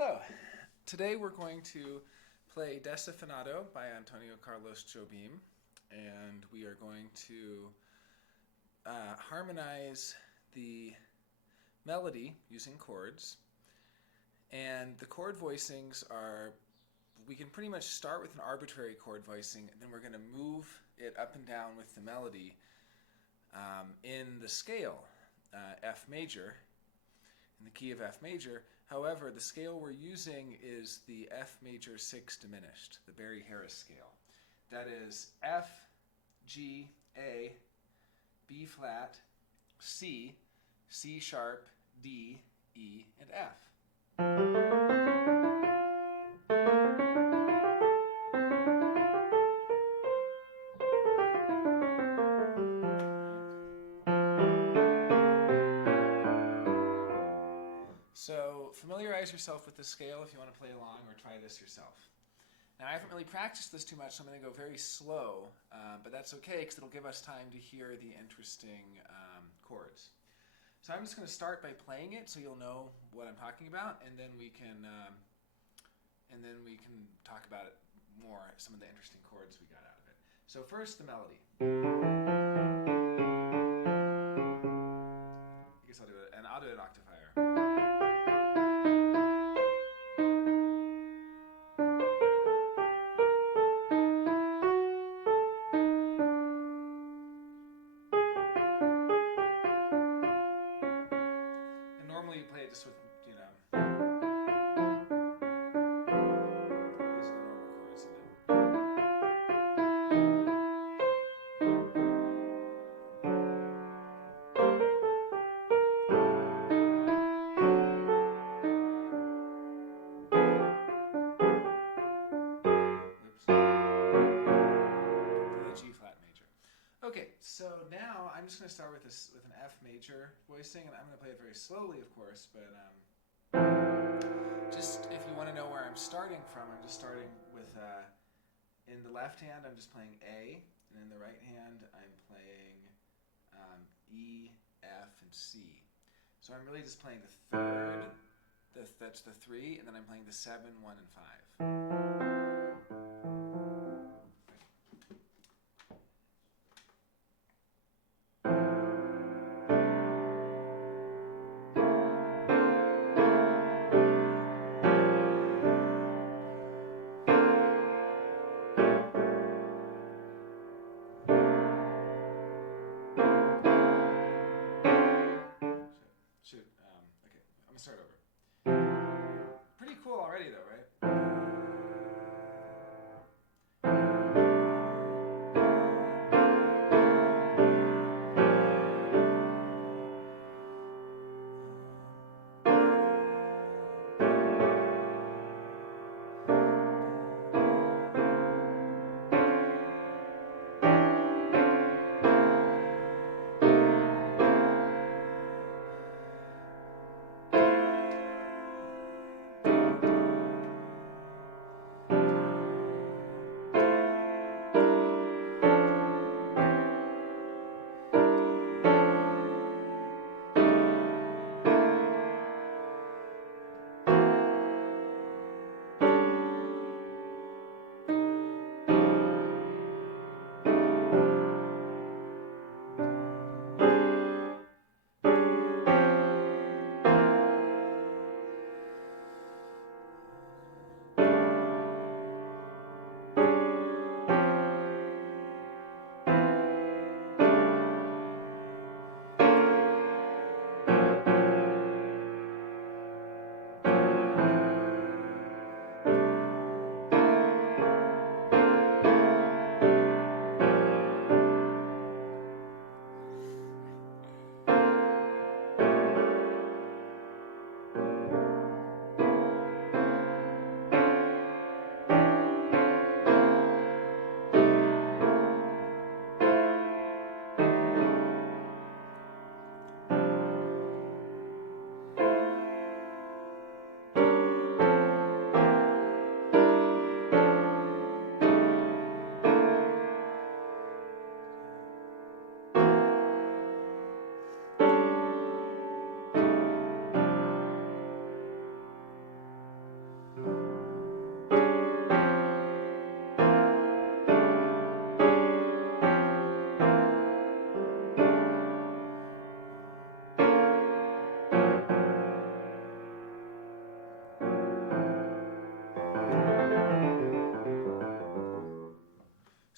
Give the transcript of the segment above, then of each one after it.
Hello. Today we're going to play Desafinado by Antonio Carlos Jobim, and we are going to harmonize the melody using chords. And the chord voicings are, we can pretty much start with an arbitrary chord voicing, and then we're going to move it up and down with the melody in the scale, F major, in the key of F major. However, the scale we're using is the F major 6 diminished, the Barry Harris scale. That is F, G, A, B flat, C, C sharp, D, E, and F. So familiarize yourself with the scale if you want to play along, or try this yourself. Now, I haven't really practiced this too much, so I'm going to go very slow, but that's okay because it'll give us time to hear the interesting chords. So I'm just going to start by playing it so you'll know what I'm talking about, and then we can talk about it more, some of the interesting chords we got out of it. So first, the melody. I guess I'll do it, and I'll do it octave higher. Normally you play it just with, these are the normal chords. Oops. For the G flat major. Okay, so now I'm just going to start with this with an F major voicing, and I'm going to play it very slowly, of course, but just if you want to know where I'm starting from, I'm just starting with, in the left hand I'm just playing A, and in the right hand I'm playing E, F, and C. So I'm really just playing the third, that's the 3, and then I'm playing the 7, 1, and 5. Okay, I'm going to start over. Pretty cool already though, right?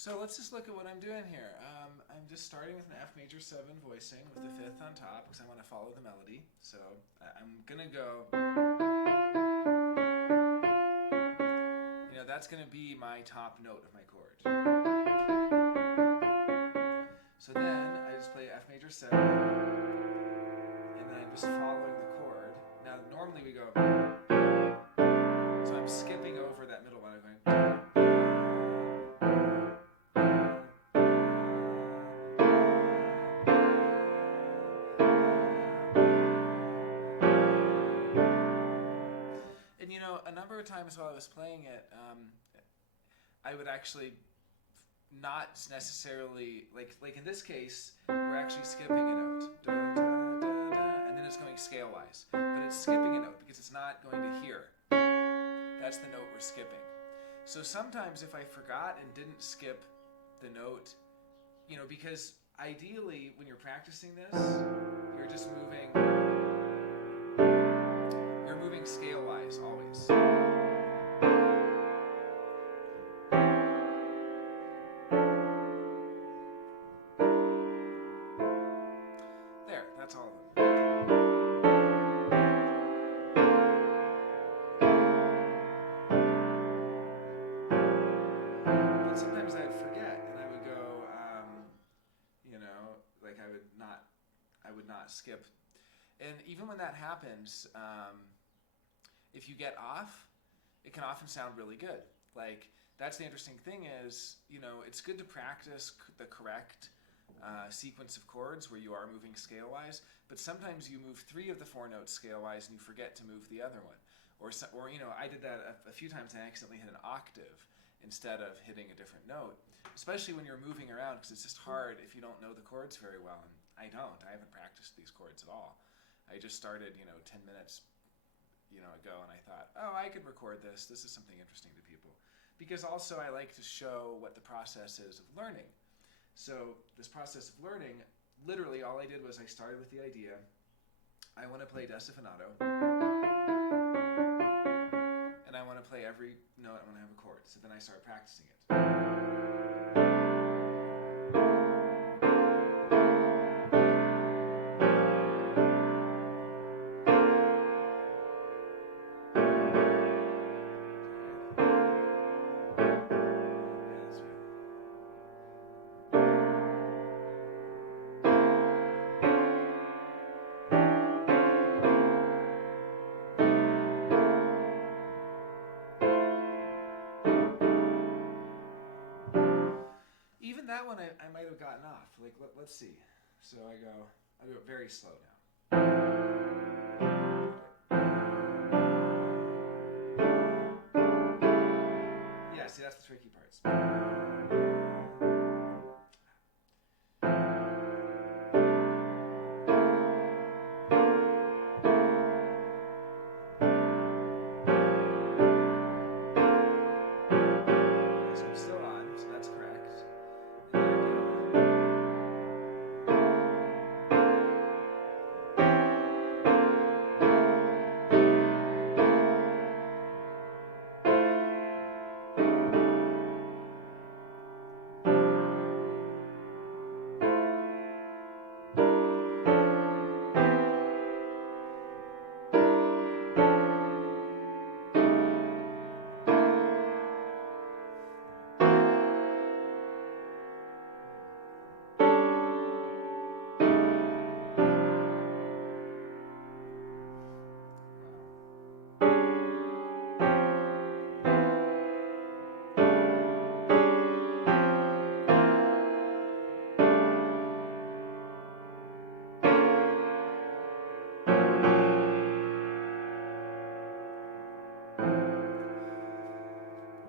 So let's just look at what I'm doing here. I'm just starting with an F major 7 voicing with the 5th on top because I want to follow the melody. So I'm going to go, that's going to be my top note of my chord. So then I just play F major 7, and then I'm just following the chord. Now normally we go, so I'm skipping over that middle one. I'm going, and a number of times while I was playing it, I would actually not necessarily, like in this case, we're actually skipping a note. Da, da, da, da, and then it's going scale-wise. But it's skipping a note because it's not going to hear. That's the note we're skipping. So sometimes if I forgot and didn't skip the note, because ideally when you're practicing this, you're just moving scale-wise always. There, that's all of them. But sometimes I'd forget and I would go, like I would not skip. And even when that happens, if you get off, it can often sound really good. Like, that's the interesting thing is, it's good to practice the correct sequence of chords where you are moving scale-wise, but sometimes you move 3 of the 4 notes scale-wise and you forget to move the other one. Or I did that a few times and I accidentally hit an octave instead of hitting a different note, especially when you're moving around, because it's just hard if you don't know the chords very well. And I haven't practiced these chords at all. I just started, 10 minutes ago, and I thought, oh, I could record this. This is something interesting to people. Because also I like to show what the process is of learning. So this process of learning, literally all I did was I started with the idea, I want to play Desafinado, and I want to play every note, I want to have a chord. So then I started practicing it. Even that one I might have gotten off. Like, let's see. So I'll do it very slow now. Yeah, see, that's the tricky parts. So it's still on, so that's correct. And then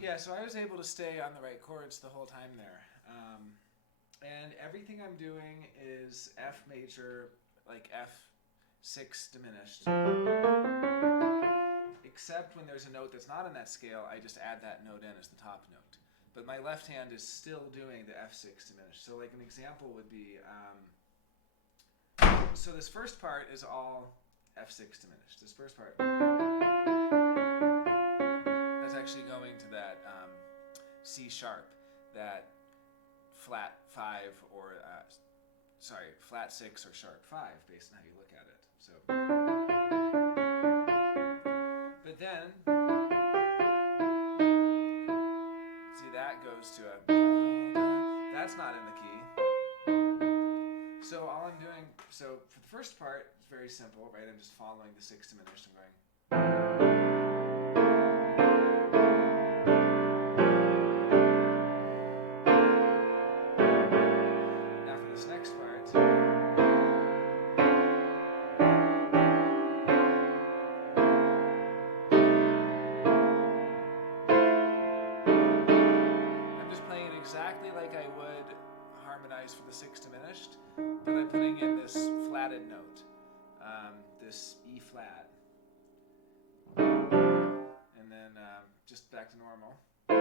yeah, so I was able to stay on the right chords the whole time there. And everything I'm doing is F major, like F6 diminished. Except when there's a note that's not in that scale, I just add that note in as the top note. But my left hand is still doing the F6 diminished. So like an example would be, so this first part is all F6 diminished. This first part, that's actually going to that C sharp, that flat 5 or, flat 6 or sharp 5, based on how you look at it. So, but then, see, that goes to a, that's not in the key. So all I'm doing, so for the first part, it's very simple, right? I'm just following the 6th diminished. I'm going. Now for this next part, I'm just playing it exactly like I would harmonize for the 6th diminished, but I'm putting in this flatted note, this E flat, and then just back to normal. Or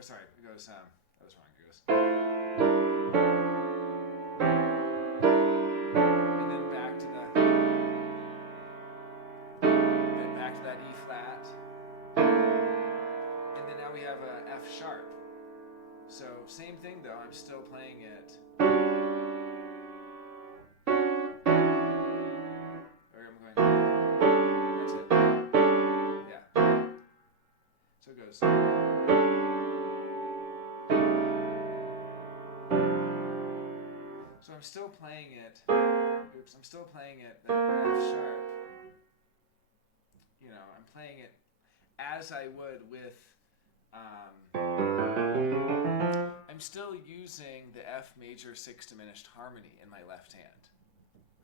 sorry, it goes, that was wrong, it goes. And then back to that E flat. And then now we have a F sharp. So same thing though, I'm still playing it. Or I'm going, that's it. Yeah. So it goes. So I'm still playing it, I'm still playing it, that F sharp, you know, I'm playing it as I would with, I'm still using the F major 6th diminished harmony in my left hand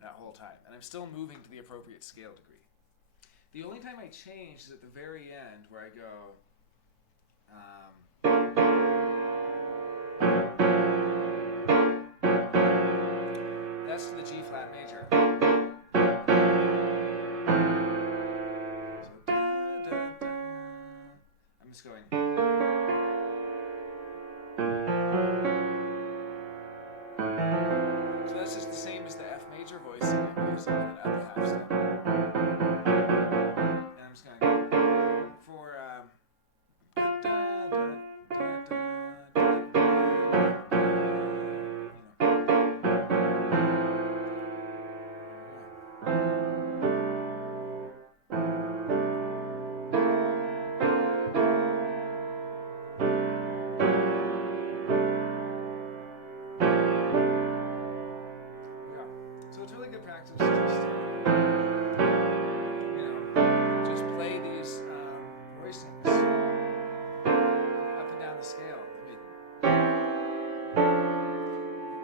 that whole time, and I'm still moving to the appropriate scale degree. The only time I change is at the very end where I go, that's to the G flat major. So, da, da, da. I'm just going. So that's just the same as the F major voicing I'm using in an upper half step. And I'm just going for da, da, da, da, da, da, So it's really good practice to just play these voicings up and down the scale. I mean,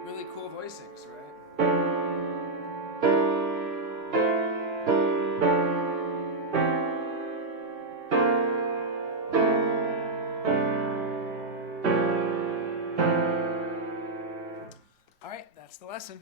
really cool voicings, right? All right, that's the lesson.